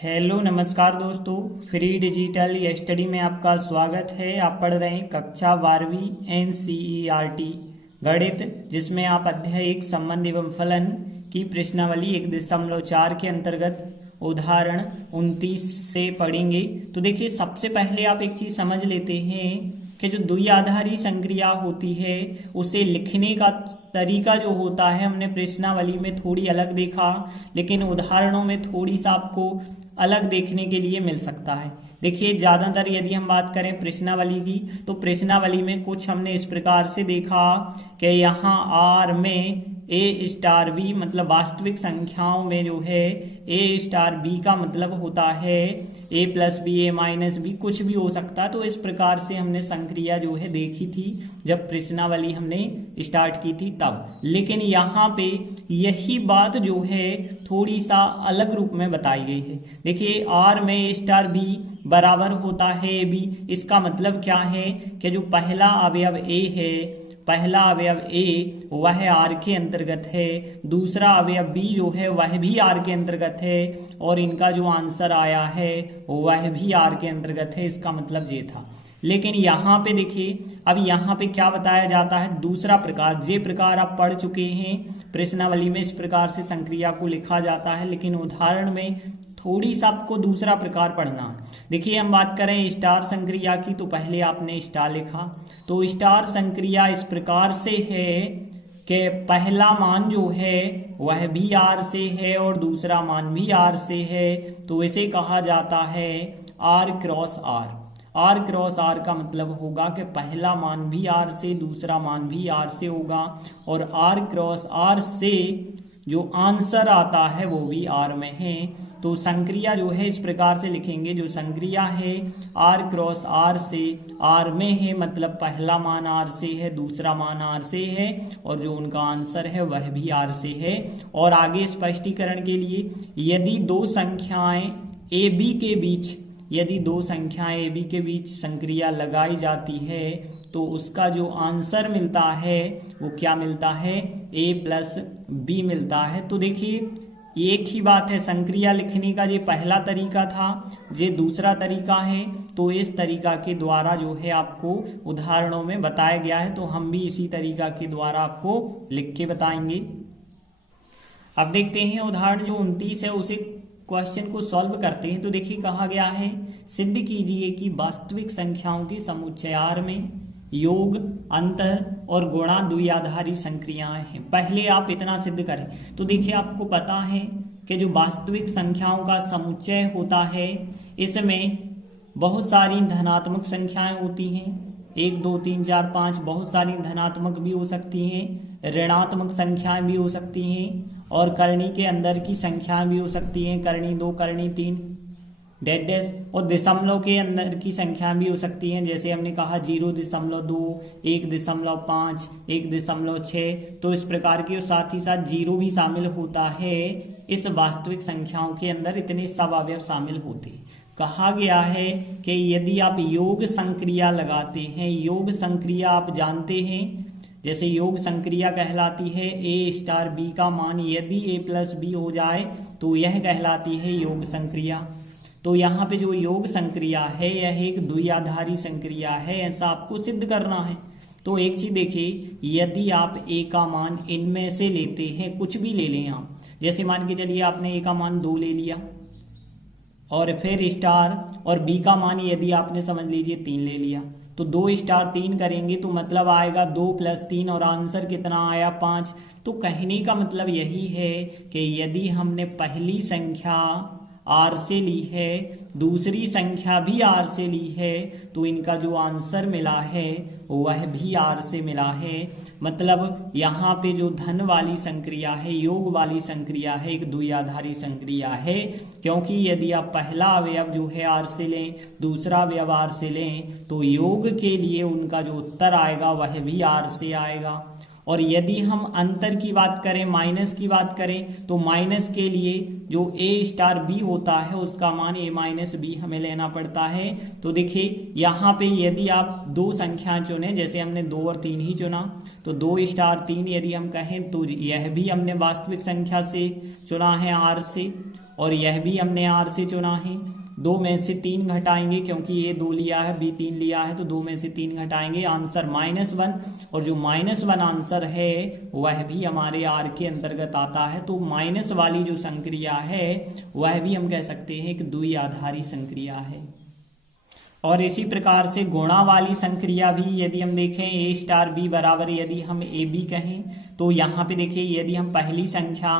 Hello नमस्कार दोस्तों, free digital study में आपका स्वागत है। आप पढ़ रहे हैं कक्षा 12वीं NCERT गणित, जिसमें आप अध्याय 1 संबंध एवं फलन की प्रश्नावली 1.4 के अंतर्गत उदाहरण 29 से पढ़ेंगे। तो देखिए, सबसे पहले आप एक चीज समझ लेते हैं कि जो द्विआधारी संक्रिया होती है उसे लिखने का तरीका जो होता है, हमने प्रश्नावली में थोड़ी अलग देखा, लेकिन उदाहरणों में थोड़ी सा आपको अलग देखने के लिए मिल सकता है। देखिए, ज्यादातर यदि हम बात करें प्रश्नावली की, तो प्रश्नावली में कुछ हमने इस प्रकार से देखा कि यहाँ आर में ए स्टार बी, मतलब वास्तविक संख्याओं में जो है ए स्टार बी का मतलब होता है ए प्लस बी, ए माइनस बी, कुछ भी हो सकता है। तो इस प्रकार से हमने संक्रिया जो है देखी थी जब प्रश्नावली हमने स्टार्ट की थी तब। लेकिन यहाँ पे यही बात जो है थोड़ी सा अलग रूप में बताई गई है। देखिए, आर में ए स्टार बी बराबर होता है ए बी। इसका मतलब क्या है कि जो पहला अवयव ए है, पहला अवयव ए वह आर के अंतर्गत है, दूसरा अवयव बी जो है वह भी आर के अंतर्गत है, और इनका जो आंसर आया है वह भी आर के अंतर्गत है। इसका मतलब ये था। लेकिन यहाँ पे देखिए, अब यहाँ पे क्या बताया जाता है, दूसरा प्रकार, जे प्रकार आप पढ़ चुके हैं प्रश्नावली में, इस प्रकार से संक्रिया को लिखा जाता है, लेकिन उदाहरण में थोड़ी सा आपको दूसरा प्रकार पढ़ना है। देखिए, हम बात करें स्टार संक्रिया की, तो पहले आपने स्टार लिखा। तो स्टार संक्रिया इस प्रकार से है कि पहला मान जो है वह भी आर से है और दूसरा मान भी आर से है। तो इसे कहा जाता है R cross R. R cross R का मतलब होगा कि पहला मान भी आर से, दूसरा मान भी आर से होगा, और आर क्रॉस आर से जो आंसर आता है वो भी आर में है। तो संक्रिया जो है इस प्रकार से लिखेंगे, जो संक्रिया है आर क्रॉस आर से आर में है, मतलब पहला मान आर से है, दूसरा मान आर से है, और जो उनका आंसर है वह भी आर से है। और आगे स्पष्टीकरण के लिए, यदि दो संख्याएं ए बी के बीच, यदि दो संख्याएं ए बी के बीच संक्रिया लगाई जाती है तो उसका जो आंसर मिलता है वो क्या मिलता है, ए प्लस बी मिलता है। तो देखिए, एक ही बात है, संक्रिया लिखने का ये पहला तरीका था, ये दूसरा तरीका है। तो इस तरीका के द्वारा जो है आपको उदाहरणों में बताया गया है, तो हम भी इसी तरीका के द्वारा आपको लिख के बताएंगे। अब देखते हैं उदाहरण जो 29 है उसे क्वेश्चन को सॉल्व करते हैं। तो देखिए, कहा गया है सिद्ध कीजिए कि वास्तविक संख्याओं के समुच्चय आर में योग, अंतर और गुणा द्विआधारी संक्रियाएं हैं। पहले आप इतना सिद्ध करें। तो देखिए, आपको पता है कि जो वास्तविक संख्याओं का समुच्चय होता है इसमें बहुत सारी धनात्मक संख्याएं होती हैं, 1 2 3 4 5, बहुत सारी धनात्मक भी हो सकती हैं, ऋणात्मक संख्याएं भी हो सकती हैं, और करनी के अंदर की संख्याएं भी हो सकती हैं, करनी 2, करनी 3, डेड डैश, और दशमलव के अंदर की संख्या भी हो सकती हैं, जैसे हमने कहा 0.2, 1.5, 1.6। तो इस प्रकार की, और साथ ही साथ जीरो भी शामिल होता है इस वास्तविक संख्याओं के अंदर, इतने सब अवयव शामिल होते हैं। कहा गया है कि यदि आप योग संक्रिया लगाते हैं, योग संक्रिया आप जानते हैं, जैसे योग संक्रिया कहलाती है ए स्टार बी का मान यदि ए प्लस बी हो जाए तो यह कहलाती है योग संक्रिया। तो यहाँ पे जो योग संक्रिया है यह एक द्विआधारी संक्रिया है, ऐसा आपको सिद्ध करना है। तो एक चीज देखिए, यदि आप ए का मान इनमें से लेते हैं, कुछ भी ले लें आप, जैसे मान के चलिए आपने ए का मान 2 ले लिया, और फिर स्टार, और बी का मान यदि आपने समझ लीजिए 3 ले लिया, तो 2 स्टार 3 करेंगे तो मतलब आएगा 2 + 3, और आंसर कितना आया 5। तो कहने का मतलब यही है कि यदि हमने पहली संख्या आर से ली है, दूसरी संख्या भी आर से ली है, तो इनका जो आंसर मिला है वह भी आर से मिला है। मतलब यहाँ पे जो धन वाली संक्रिया है, योग वाली संक्रिया है, एक द्विआधारी संक्रिया है, क्योंकि यदि आप पहला अवयव जो है आर से लें, दूसरा अवयव आर से लें, तो योग के लिए उनका जो उत्तर आएगा वह भी आर से आएगा। और यदि हम अंतर की बात करें, माइनस की बात करें, तो माइनस के लिए जो ए स्टार बी होता है उसका मान ए माइनस बी हमें लेना पड़ता है। तो देखिए, यहाँ पे यदि आप दो संख्याएं चुने, जैसे हमने 2 और 3 ही चुना, तो 2 स्टार 3 यदि हम कहें तो यह भी हमने वास्तविक संख्या से चुना है आर से, और यह भी हमने आर से चुना है। 2 में से 3 घटाएंगे क्योंकि ये 2 लिया है, बी 3 लिया है, तो 2 में से 3 घटाएंगे, आंसर -1। और जो -1 आंसर है वह भी हमारे आर के अंतर्गत आता है। तो माइनस वाली जो संक्रिया है वह भी हम कह सकते हैं कि द्विआधारी संक्रिया है। और इसी प्रकार से गुणा वाली संक्रिया भी यदि हम देखें ए स्टार बी बराबर यदि हम ए बी कहें, तो यहाँ पे देखिए यदि हम पहली संख्या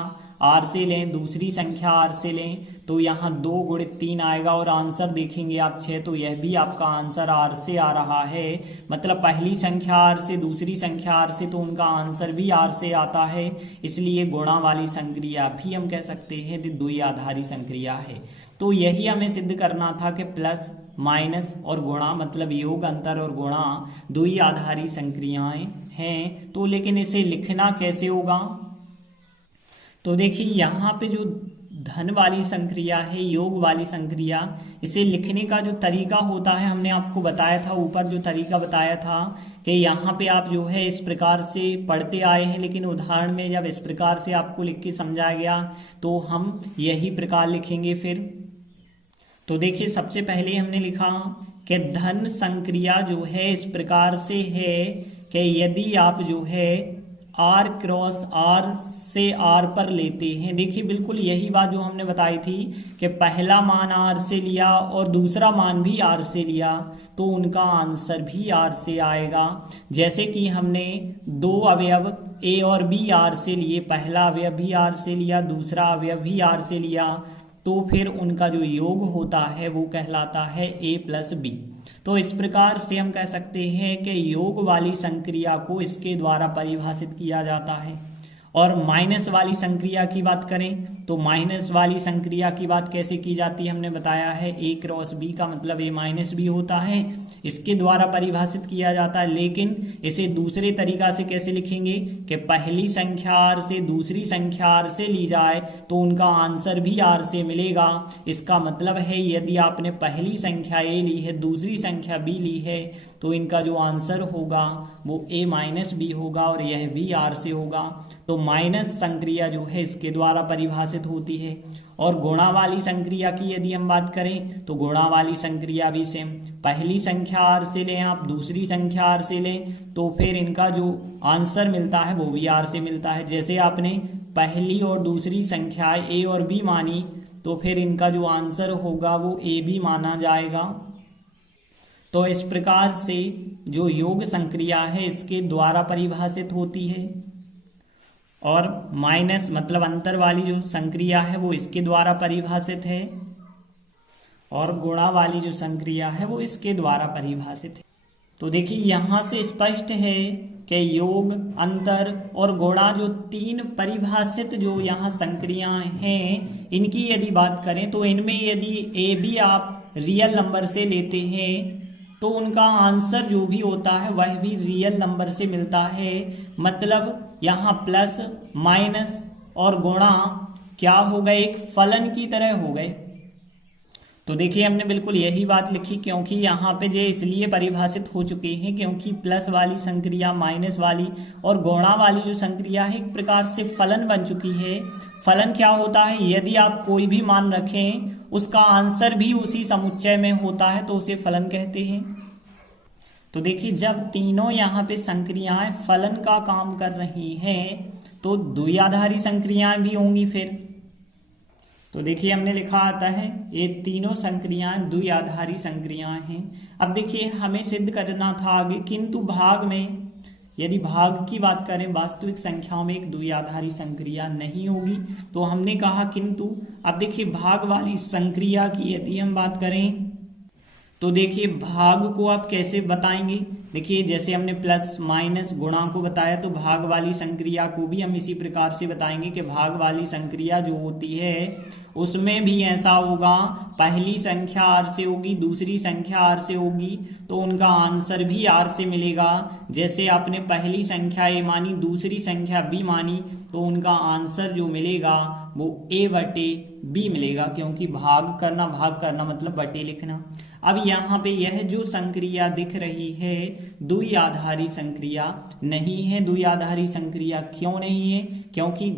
आर से लें, दूसरी संख्या आर से लें, तो यहाँ 2 × 3 आएगा और आंसर देखेंगे आप 6, तो यह भी आपका आंसर आर से आ रहा है। मतलब पहली संख्या आर से, दूसरी संख्या आर से, तो उनका आंसर भी आर से आता है। इसलिए गुणा वाली संक्रिया भी हम कह सकते हैं द्विआधारी संक्रिया है। तो यही हमें सिद्ध करना था कि प्लस माइनस और गुणा मतलब योग, अंतर और गुणा द्विआधारी संक्रियाएं हैं। तो लेकिन इसे लिखना कैसे होगा? तो देखिए यहाँ पे जो धन वाली संक्रिया है, योग वाली संक्रिया, इसे लिखने का जो तरीका होता है हमने आपको बताया था, ऊपर जो तरीका बताया था कि यहाँ पे आप जो है इस प्रकार से पढ़ते आए हैं, लेकिन उदाहरण में जब इस प्रकार से आपको लिख के समझाया गया तो हम यही प्रकार लिखेंगे फिर। तो देखिए सबसे पहले हमने लिखा कि धन संक्रिया जो है इस प्रकार से है कि यदि आप जो है R क्रॉस R से R पर लेते हैं, देखिए बिल्कुल यही बात जो हमने बताई थी कि पहला मान R से लिया और दूसरा मान भी R से लिया, तो उनका आंसर भी R से आएगा। जैसे कि हमने 2 अवयव A और B R से लिए, पहला अवयव भी R से लिया, दूसरा अवयव भी R से लिया, तो फिर उनका जो योग होता है वो कहलाता है A + B। तो इस प्रकार से हम कह सकते हैं कि योग वाली संक्रिया को इसके द्वारा परिभाषित किया जाता है। और माइनस वाली संक्रिया की बात करें तो माइनस वाली संक्रिया की बात कैसे की जाती है हमने बताया है, A क्रॉस B का मतलब A - B होता है, इसके द्वारा परिभाषित किया जाता है। लेकिन इसे दूसरे तरीका से कैसे लिखेंगे कि पहली संख्या R से दूसरी संख्या R से ली जाए तो उनका आंसर भी R से मिलेगा। इसका मतलब है यदि आपने पहली संख्या A ली है, दूसरी संख्या B ली है, तो इनका जो आंसर होगा वो A - B होगा और यह भी R से होगा। तो माइनस संक्रिया जो है इसके द्वारा परिभाषित होती है। और गुणा वाली संक्रिया की यदि हम बात करें तो गुणा वाली संक्रिया भी सेम, पहली संख्या R से लें आप, दूसरी संख्या R से लें, तो फिर इनका जो आंसर मिलता है वो भी R से मिलता है। जैसे आपने पहली और दूसरी संख्या A और B मानी, तो फिर इनका जो आंसर होगा वो A भी माना जाएगा। तो इस प्रकार से जो योग संक्रिया है इसके द्वारा परिभाषित होती है। और माइनस मतलब अंतर वाली जो संक्रिया है वो इसके द्वारा परिभाषित है, और गुणा वाली जो संक्रिया है वो इसके द्वारा परिभाषित है। तो देखिए यहाँ से स्पष्ट है कि योग, अंतर और गुणा जो 3 परिभाषित जो यहाँ संक्रियाएं हैं, इनकी यदि बात करें तो इनमें यदि ए बी आप रियल नंबर से लेते हैं तो उनका आंसर जो भी होता है वह भी रियल नंबर से मिलता है। मतलब यहाँ प्लस माइनस और गुणा क्या हो गए, एक फलन की तरह हो गए। तो देखिए हमने बिल्कुल यही बात लिखी, क्योंकि यहाँ पे जो इसलिए परिभाषित हो चुके हैं क्योंकि प्लस वाली संक्रिया, माइनस वाली और गुणा वाली जो संक्रिया है एक प्रकार से फलन बन चुकी है। फलन क्या होता है, यदि आप कोई भी मान रखें उसका आंसर भी उसी समुच्चय में होता है तो उसे फलन कहते हैं। तो देखिए जब तीनों यहाँ पे संक्रियाएं फलन का काम कर रही हैं तो द्विआधारी संक्रियाएं भी होंगी फिर। तो देखिए हमने लिखा आता है ये तीनों संक्रियाएं द्विआधारी संक्रियाएं हैं। अब देखिए हमें सिद्ध करना था आगे, किंतु भाग में यदि भाग की बात करें वास्तविक संख्याओं में एक द्विआधारी संक्रिया नहीं होगी, तो हमने कहा किंतु। अब देखिए भाग वाली संक्रिया की यदि हम बात करें तो देखिए भाग को आप कैसे बताएंगे। देखिए जैसे हमने प्लस माइनस गुणा को बताया, तो भाग वाली संक्रिया को भी हम इसी प्रकार से बताएंगे कि भाग वाली संक्रिया जो होती है उसमें भी ऐसा होगा, पहली संख्या R से होगी, दूसरी संख्या R से होगी, तो उनका आंसर भी R से मिलेगा। जैसे आपने पहली संख्या A मानी, दूसरी संख्या B मानी, तो उनका आंसर जो मिलेगा वो A/B मिलेगा, क्योंकि भाग करना मतलब बटे लिखना। अब यहाँ पे यह जो संक्रिया दिख रही है द्विआधारी संक्रिया नहीं है। द्विआधारी संक्रिया क्यों नहीं है? क्योंकि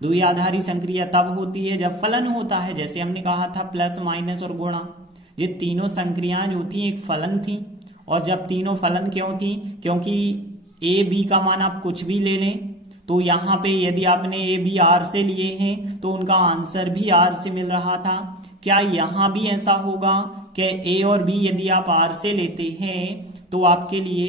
द्विआधारी संक्रिया तब होती है जब फलन होता है, जैसे हमने कहा था प्लस माइनस और गुणा, ये तीनों संक्रियाएं जो थी एक फलन थी। और जब तीनों फलन क्यों थी, क्योंकि ए बी का मान आप कुछ भी ले लें, तो यहाँ पे यदि आपने ए बी आर से लिए हैं तो उनका आंसर भी आर से मिल रहा था। क्या यहाँ भी ऐसा होगा कि ए और बी यदि आप आर से लेते हैं तो आपके लिए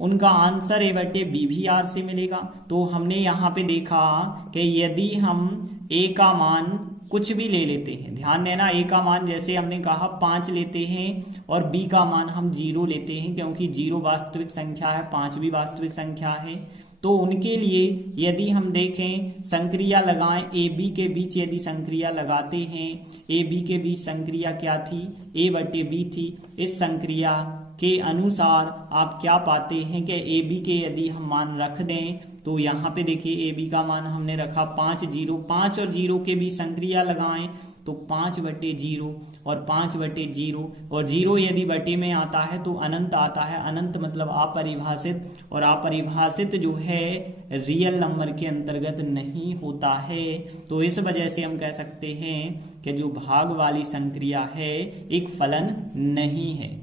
उनका आंसर ए बटे बी भी आर से मिलेगा? तो हमने यहाँ पे देखा कि यदि हम ए का मान कुछ भी ले लेते हैं, ध्यान देना, ए का मान जैसे हमने कहा 5 लेते हैं और बी का मान हम 0 लेते हैं, क्योंकि 0 वास्तविक संख्या है, 5 भी वास्तविक संख्या है। तो उनके लिए यदि हम देखें संक्रिया लगाएं, ए बी के बीच यदि संक्रिया लगाते हैं, ए बी के बीच संक्रिया क्या थी, ए बटे बी थी। इस संक्रिया के अनुसार आप क्या पाते हैं कि ए बी के यदि हम मान रख दें तो यहाँ पे देखिए ए बी का मान हमने रखा 5, 0, 5 और 0 के बीच संक्रिया लगाएं तो 5/0 और 5/0, और 0 यदि बटे में आता है तो अनंत आता है। अनंत मतलब अपरिभाषित, और अपरिभाषित जो है रियल नंबर के अंतर्गत नहीं होता है। तो इस वजह से हम कह सकते हैं कि जो भाग वाली संक्रिया है एक फलन नहीं है।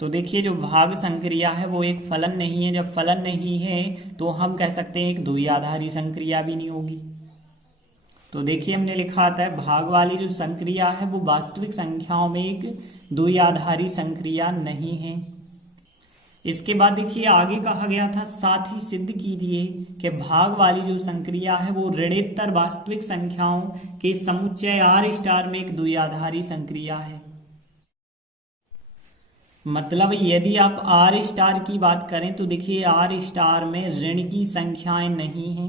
तो देखिए जो भाग संक्रिया है वो एक फलन नहीं है। जब फलन नहीं है तो हम कह सकते हैं एक द्विआधारी संक्रिया भी नहीं होगी। तो देखिए हमने लिखा था भाग वाली जो संक्रिया है वो वास्तविक संख्याओं में एक द्विआधारी संक्रिया नहीं है। इसके बाद देखिए आगे कहा गया था साथ ही सिद्ध कीजिए कि भाग वाली जो संक्रिया है वो ऋणोत्तर वास्तविक संख्याओं के समुच्चय आर स्टार में एक द्विआधारी संक्रिया है। मतलब यदि आप आर स्टार की बात करें तो देखिए आर स्टार में ऋण की संख्याएं नहीं हैं,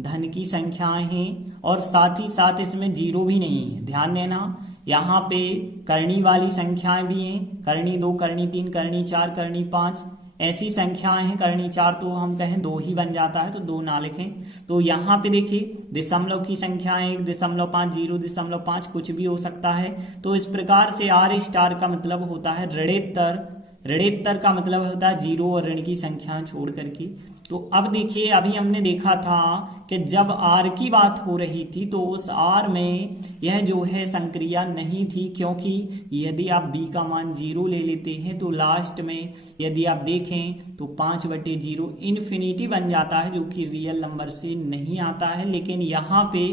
धन की संख्याएं हैं, और साथ ही साथ इसमें 0 भी नहीं है। ध्यान देना, यहाँ पे करनी वाली संख्याएं भी हैं, करनी 2, करनी 3, करनी 4, करनी 5, ऐसी संख्याएं हैं। करनी 4 तो हम कहें 2 ही बन जाता है, तो 2 ना लिखें। तो यहाँ पे देखिए दशमलव की संख्याएं 1.5, 0.5 कुछ भी हो सकता है। तो इस प्रकार से आर स्टार का मतलब होता है ऋणोत्तर। ऋणोत्तर का मतलब होता है 0 और ऋण की संख्याएं छोड़ करके। तो अब देखिए अभी हमने देखा था कि जब आर की बात हो रही थी तो उस आर में यह जो है संक्रिया नहीं थी, क्योंकि यदि आप बी का मान 0 ले लेते हैं तो लास्ट में यदि आप देखें तो 5/0 इन्फिनिटी बन जाता है, जो कि रियल नंबर से नहीं आता है। लेकिन यहाँ पे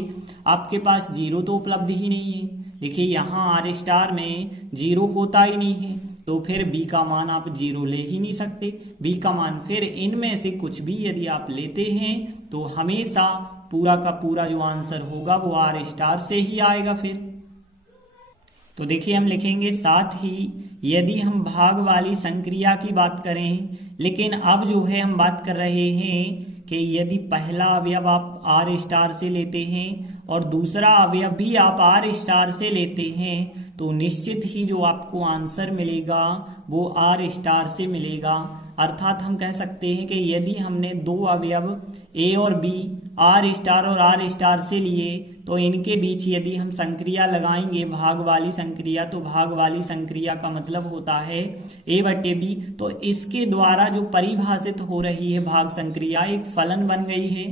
आपके पास 0 तो उपलब्ध ही नहीं है। देखिए यहाँ आर स्टार में 0 होता ही नहीं है, तो फिर बी का मान आप 0 ले ही नहीं सकते। बी का मान फिर इनमें से कुछ भी यदि आप लेते हैं तो हमेशा पूरा का पूरा जो आंसर होगा वो आर स्टार से ही आएगा। फिर तो देखिए हम लिखेंगे साथ ही यदि हम भाग वाली संक्रिया की बात करें, लेकिन अब जो है हम बात कर रहे हैं कि यदि पहला अवयव आप आर स्टार से लेते हैं और दूसरा अवयव भी आप आर स्टार से लेते हैं तो निश्चित ही जो आपको आंसर मिलेगा वो आर स्टार से मिलेगा। अर्थात हम कह सकते हैं कि यदि हमने 2 अवयव ए और बी आर स्टार और आर स्टार से लिए तो इनके बीच यदि हम संक्रिया लगाएंगे भाग वाली संक्रिया, तो भाग वाली संक्रिया का मतलब होता है a/b। तो इसके द्वारा जो परिभाषित हो रही है भाग संक्रिया एक फलन बन गई है।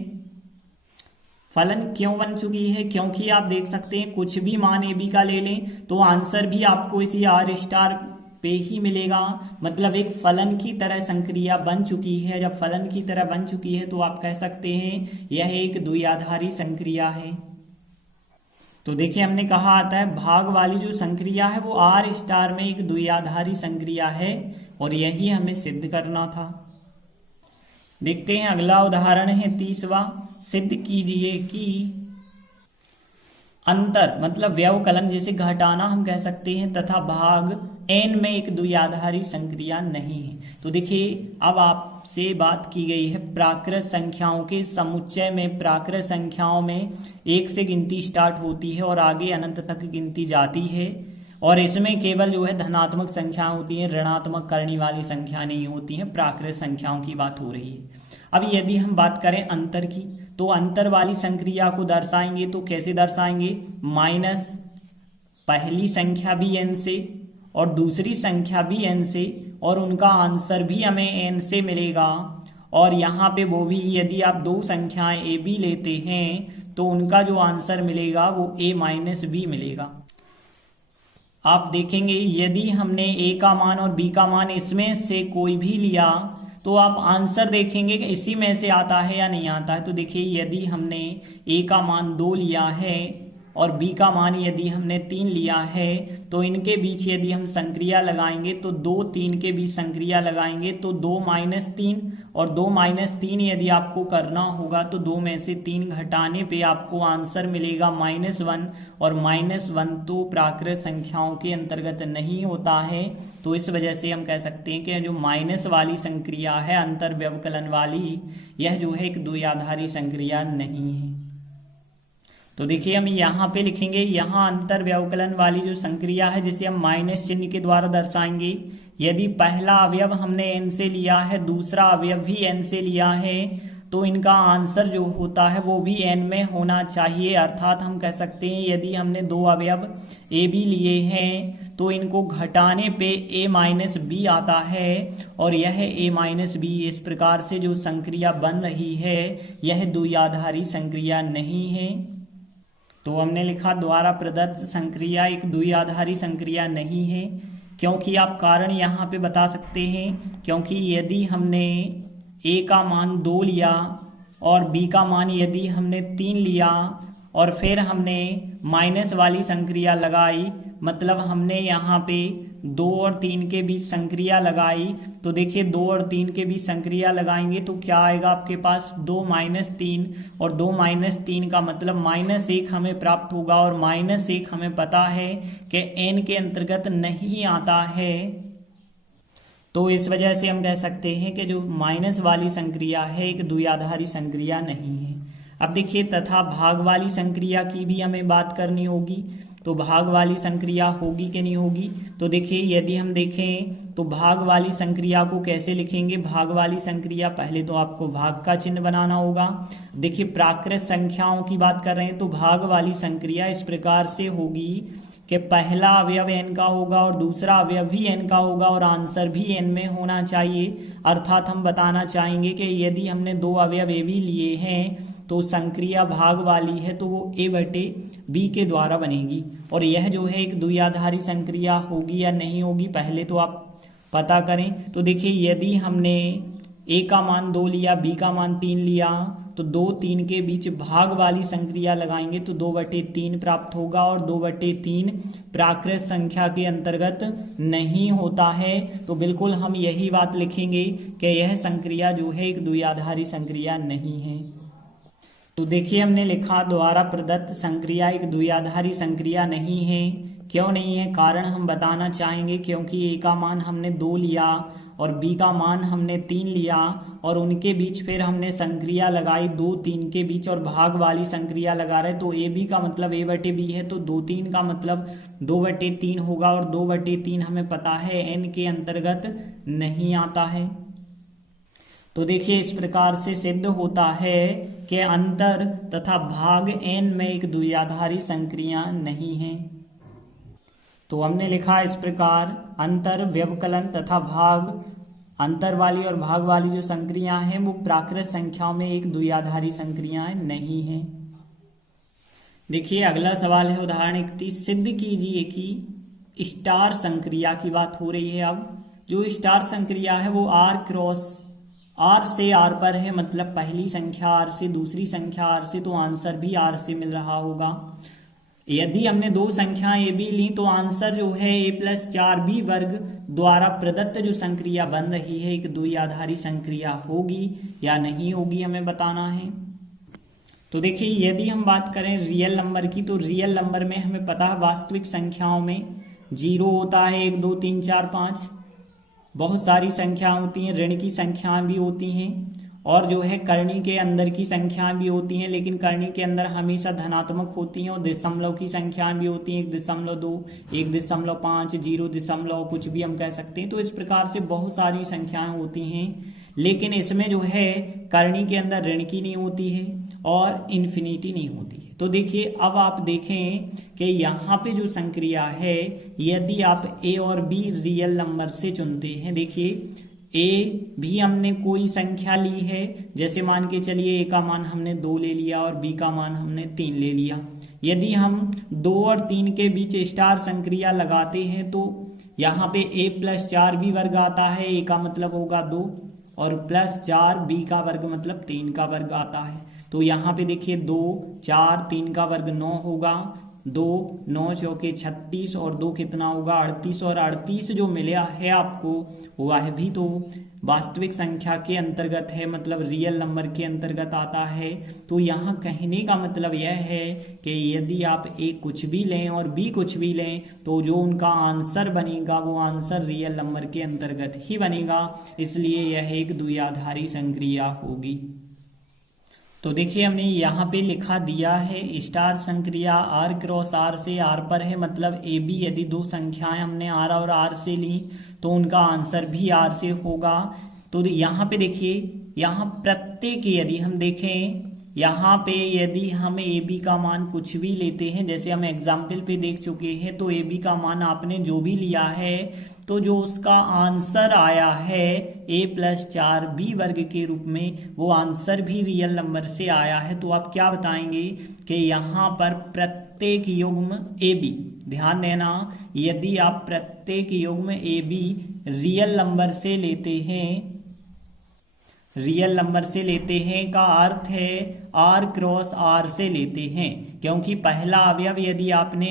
फलन क्यों बन चुकी है? क्योंकि आप देख सकते हैं कुछ भी मान ए बी का ले लें तो आंसर भी आपको इसी आर स्टार पे ही मिलेगा। मतलब एक फलन की तरह संक्रिया बन चुकी है। जब फलन की तरह बन चुकी है तो आप कह सकते हैं यह एक द्विआधारी संक्रिया है। तो देखिए हमने कहा आता है भाग वाली जो संक्रिया है वो आर स्टार में एक द्विआधारी संक्रिया है, और यही हमें सिद्ध करना था। देखते हैं अगला उदाहरण है 30वां। सिद्ध कीजिए कि अंतर मतलब व्यवकलन जैसे घटाना हम कह सकते हैं तथा भाग n में एक द्विआधारी संक्रिया नहीं है। तो देखिए अब आपसे बात की गई है प्राकृत संख्याओं के समुच्चय में। प्राकृत संख्याओं में 1 से गिनती स्टार्ट होती है और आगे अनंत तक गिनती जाती है, और इसमें केवल जो है धनात्मक संख्या होती है, ऋणात्मक करने वाली संख्या नहीं होती है। प्राकृत संख्याओं की बात हो रही है। अब यदि हम बात करें अंतर की, तो अंतर वाली संक्रिया को दर्शाएंगे तो कैसे दर्शाएंगे? माइनस पहली संख्या भी n से और दूसरी संख्या भी n से, और उनका आंसर भी हमें n से मिलेगा। और यहाँ पे वो भी यदि आप 2 संख्याएं a b लेते हैं तो उनका जो आंसर मिलेगा वो a-b मिलेगा। आप देखेंगे यदि हमने a का मान और b का मान इसमें से कोई भी लिया तो आप आंसर देखेंगे कि इसी में से आता है या नहीं आता है। तो देखिए यदि हमने a का मान 2 लिया है और b का मान यदि हमने 3 लिया है तो इनके बीच यदि हम संक्रिया लगाएंगे तो 2 3 के बीच संक्रिया लगाएंगे तो 2 - 3 और 2 - 3 यदि आपको करना होगा तो 2 में से 3 घटाने पे आपको आंसर मिलेगा -1 और -1 तो प्राकृत संख्याओं के अंतर्गत नहीं होता है। तो इस वजह से हम कह सकते हैं कि जो माइनस वाली संक्रिया है अंतर व्यवकलन वाली, यह जो है एक द्विआधारी संक्रिया नहीं है। तो देखिए हम यहाँ पे लिखेंगे, यहाँ अंतर व्यवकलन वाली जो संक्रिया है जिसे हम माइनस चिन्ह के द्वारा दर्शाएंगे। यदि पहला अवयव हमने n से लिया है, दूसरा अवयव भी n से लिया है, तो इनका आंसर जो होता है वो भी n में होना चाहिए। अर्थात हम कह सकते हैं यदि हमने 2 अवयव a b लिए हैं तो इनको घटाने पे a-b आता है और यह a-b इस प्रकार से जो संक्रिया बन रही है यह द्विआधारी संक्रिया नहीं है। तो हमने लिखा द्वारा प्रदत्त संक्रिया एक द्विआधारी संक्रिया नहीं है, क्योंकि आप कारण यहाँ पे बता सकते हैं। क्योंकि यदि हमने a का मान 2 लिया और b का मान यदि हमने 3 लिया और फिर हमने माइनस वाली संक्रिया लगाई, मतलब हमने यहाँ पे 2 और 3 के बीच संक्रिया लगाई, तो देखिए 2 और 3 के बीच संक्रिया लगाएंगे तो क्या आएगा आपके पास 2 - 3 और 2 - 3 का मतलब -1 हमें प्राप्त होगा और -1 हमें पता है कि n के अंतर्गत नहीं आता है। तो इस वजह से हम कह सकते हैं कि जो माइनस वाली संक्रिया है एक द्विआधारी संक्रिया नहीं है। अब देखिए तथा भाग वाली संक्रिया की भी हमें बात करनी होगी। तो भाग वाली संक्रिया होगी कि नहीं होगी, तो देखिए यदि हम देखें तो भाग वाली संक्रिया को कैसे लिखेंगे। भाग वाली संक्रिया पहले तो आपको भाग का चिन्ह बनाना होगा। देखिए प्राकृत संख्याओं की बात कर रहे हैं तो भाग वाली संक्रिया इस प्रकार से होगी कि पहला अवयव n का होगा और दूसरा अवयव भी n का होगा और आंसर भी n में होना चाहिए। अर्थात हम बताना चाहेंगे कि यदि हमने 2 अवयव a b लिए हैं तो संक्रिया भाग वाली है तो वो a/b के द्वारा बनेगी और यह जो है एक द्विआधारी संक्रिया होगी या नहीं होगी पहले तो आप पता करें। तो देखिए यदि हमने a का मान 2 लिया, b का मान 3 लिया तो 2 3 के बीच भाग वाली संक्रिया लगाएंगे तो 2/3 प्राप्त होगा और 2/3 प्राकृत संख्या के अंतर्गत नहीं होता है। तो बिल्कुल हम यही बात लिखेंगे कि यह संक्रिया जो है एक द्विआधारी संक्रिया नहीं है। तो देखिए हमने लिखा द्वारा प्रदत्त संक्रिया एक द्विआधारी संक्रिया नहीं है। क्यों नहीं है, कारण हम बताना चाहेंगे। क्योंकि a का मान हमने 2 लिया और b का मान हमने 3 लिया और उनके बीच फिर हमने संक्रिया लगाई 2 3 के बीच और भाग वाली संक्रिया लगा रहे तो ab का मतलब a/b है तो 2 3 का मतलब 2/3 होगा और 2/3 हमें पता है n के अंतर्गत नहीं आता है। तो देखिए इस प्रकार से सिद्ध होता है कि अंतर तथा भाग n में एक द्विआधारी संक्रिया नहीं है। तो हमने लिखा इस प्रकार अंतर व्यवकलन तथा भाग, अंतर वाली और भाग वाली जो संक्रिया हैं वो प्राकृत संख्याओं में एक द्विआधारी संक्रियाएं नहीं है। देखिए अगला सवाल है उदाहरण 31, सिद्ध कीजिए कि स्टार संक्रिया की बात हो रही है। अब जो स्टार संक्रिया है वो r से r पर है, मतलब पहली संख्या r से दूसरी संख्या r से, तो आंसर भी r से मिल रहा होगा। यदि हमने 2 संख्याएं a b ली तो आंसर जो है a+4b वर्ग द्वारा प्रदत्त जो संक्रिया बन रही है एक द्विआधारी संक्रिया होगी या नहीं होगी हमें बताना है। तो देखिए यदि हम बात करें रियल नंबर की तो रियल नंबर में हमें पता है वास्तविक संख्याओं में 0 होता है, 1 2 3 4 5, बहुत सारी संख्या होती हैं, ऋण की संख्याएं भी होती हैं और जो है करनी के अंदर की संख्याएं भी होती हैं, लेकिन करनी के अंदर हमेशा धनात्मक होती हैं और दशमलव की संख्याएं भी होती हैं, 1.2 1.5 0 कुछ भी हम कह सकते हैं। तो इस प्रकार से बहुत सारी संख्याएं होती हैं, लेकिन इसमें जो है करनी के अंदर ऋण की नहीं होती है और इन्फिनिटी नहीं होती है। तो देखिए अब आप देखें कि यहाँ पे जो संक्रिया है यदि आप a और b रियल नंबर से चुनते हैं, देखिए ए भी हमने कोई संख्या ली है, जैसे मान के चलिए ए का मान हमने 2 ले लिया और बी का मान हमने 3 ले लिया। यदि हम 2 और 3 के बीच स्टार संक्रिया लगाते हैं तो यहाँ पे a + 4b वर्ग आता है, a का मतलब होगा 2 और +4b का वर्ग मतलब 3 का वर्ग आता है। तो यहाँ पे देखिए 2 4 3 का वर्ग 9 होगा, 2 9 चौके 36 और 2 कितना होगा 38, और 38 जो मिला है आपको वह भी तो वास्तविक संख्या के अंतर्गत है, मतलब रियल नंबर के अंतर्गत आता है। तो यहाँ कहने का मतलब यह है कि यदि आप ए कुछ भी लें और बी कुछ भी लें तो जो उनका आंसर बनेगा वो आंसर रियल नंबर के अंतर्गत ही बनेगा, इसलिए यह एक द्विआधारी संक्रिया होगी। तो देखिए हमने यहाँ पे लिखा दिया है स्टार संक्रिया R क्रॉस R से R पर है, मतलब ए बी यदि दो संख्याएं हमने R और R से ली तो उनका आंसर भी R से होगा। तो यहाँ पे देखिए यहाँ प्रत्येक यदि हम देखें यहाँ पे यदि हम ए बी का मान कुछ भी लेते हैं, जैसे हम एग्जाम्पल पे देख चुके हैं, तो ए बी का मान आपने जो भी लिया है तो जो उसका आंसर आया है a + 4b वर्ग के रूप में वो आंसर भी रियल नंबर से आया है। तो आप क्या बताएंगे कि यहाँ पर प्रत्येक युग्म ए बी, ध्यान देना यदि आप प्रत्येक युग्म ए बी रियल नंबर से लेते हैं, रियल नंबर से लेते हैं का अर्थ है R क्रॉस R से लेते हैं, क्योंकि पहला अवयव यदि आपने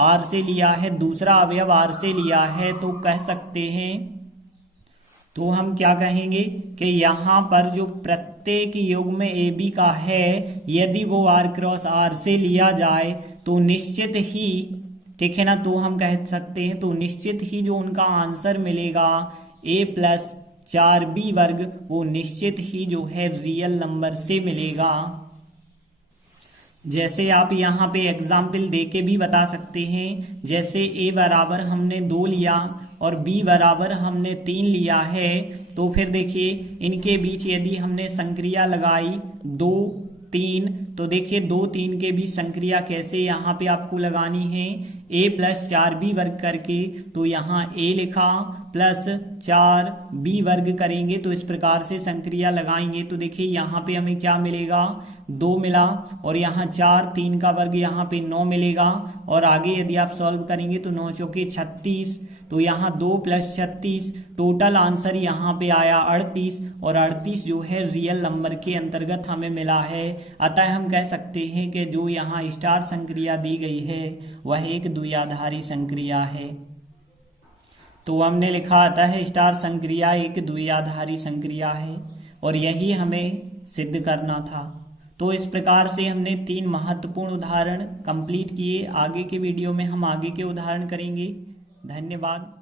R से लिया है, दूसरा अवयव R से लिया है, तो कह सकते हैं, तो हम क्या कहेंगे कि यहाँ पर जो प्रत्येक युग्म ए बी का है यदि वो R क्रॉस R से लिया जाए तो निश्चित ही, ठीक है ना, तो हम कह सकते हैं तो निश्चित ही जो उनका आंसर मिलेगा a + 4b वर्ग वो निश्चित ही जो है रियल नंबर से मिलेगा। जैसे आप यहाँ पे एग्जाम्पल दे के भी बता सकते हैं, जैसे a बराबर हमने 2 लिया और b बराबर हमने 3 लिया है, तो फिर देखिए इनके बीच यदि हमने संक्रिया लगाई 2 3, तो देखिए 2 3 के बीच संक्रिया कैसे यहाँ पे आपको लगानी है, a + 4b वर्ग करके, तो यहाँ a लिखा + 4b वर्ग करेंगे, तो इस प्रकार से संक्रिया लगाएंगे तो देखिए यहाँ पे हमें क्या मिलेगा 2 मिला, और यहाँ 4 3 का वर्ग यहाँ पे 9 मिलेगा, और आगे यदि आप सॉल्व करेंगे तो 9 चौके 36, तो यहाँ 2 + 36 टोटल आंसर यहाँ पे आया 38, और 38 जो है रियल नंबर के अंतर्गत हमें मिला है। अतः हम कह सकते हैं कि जो यहाँ स्टार संक्रिया दी गई है वह एक द्विआधारी संक्रिया है। तो हमने लिखा आता है स्टार संक्रिया एक द्विआधारी संक्रिया है, और यही हमें सिद्ध करना था। तो इस प्रकार से हमने 3 महत्वपूर्ण उदाहरण कंप्लीट किए। आगे के वीडियो में हम आगे के उदाहरण करेंगे। धन्यवाद।